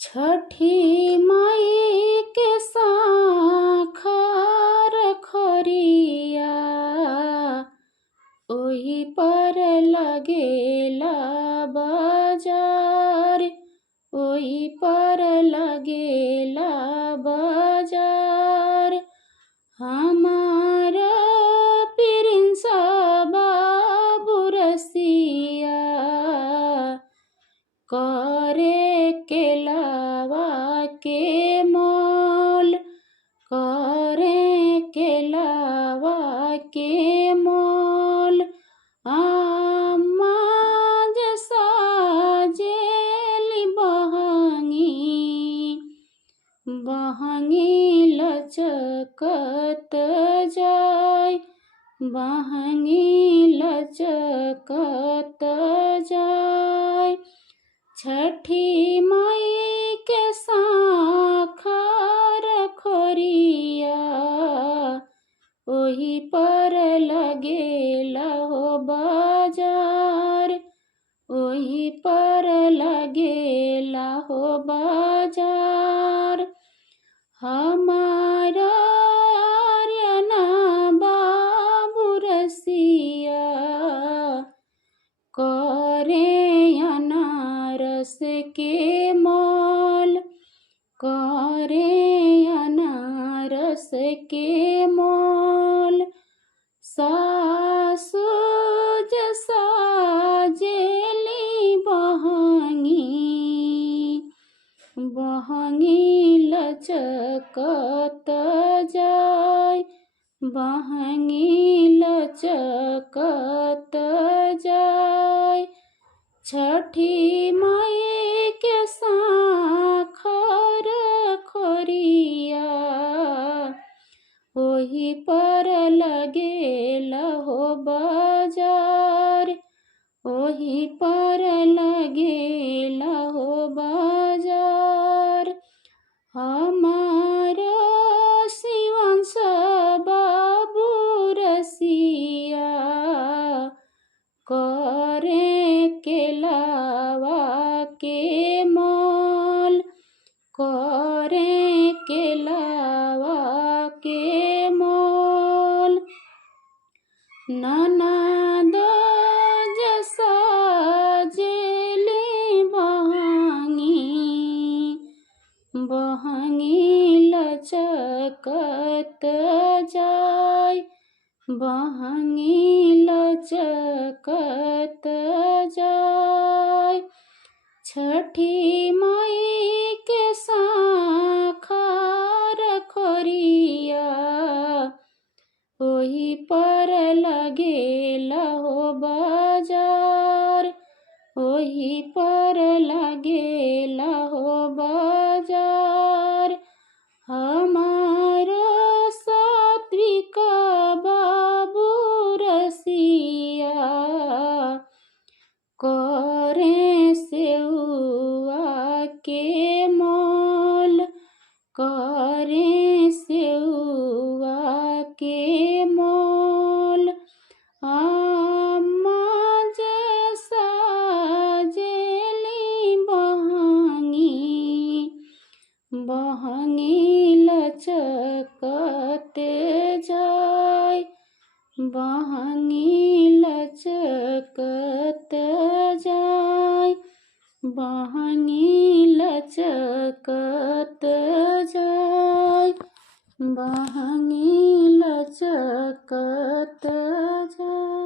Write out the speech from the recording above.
छठी माई के साखर खरिया ओही पर लगेला बाजार, ओही पर लगेला बाजार। हमारा प्रिंस बाबू रसिया करे के लावा के मोल, करे के लावा के मोल। आमा जैसा जेली बहंगी, बहंगी लचकत जाय, बहंगी लचकत जाय। छठी माई के साखर खरिया ओही पर लगेला हो बाजार, ओही पर लगेला हो बाजार। हमारा आर्यना बाबू रसिया करे अनारस के मोल, करे अनारस के मोल। सासु जैसा जेली बहंगी, बहंगी लचकत जाय, बहंगी लचकत जाय। छठी माई के साखर खरिया ओही पर लगेला हो बाजार, ओही पर लगेला हो बाजार। हमारा शिवंश बाबू रसिया करे के लावा के मोल, करे के लावा के मोल। ननद जैसा जेली बहंगी, बहंगी लचकत जाय, बहंगी लचकत जाय। छठी माई के साखर खरिया ओही पर लगेला हो बाजार, ओही पर लगेला हो बाजार। हमारा सात्विक बाबू रसिया करे सेउआ के मोल, करे सेउआ के मोल। आमा जैसा जेली बहंगी, बहंगी लचकत जाय, बहंगी लचकत जाय, बहंगी लचकत जाय, बहंगी लचकत जाय।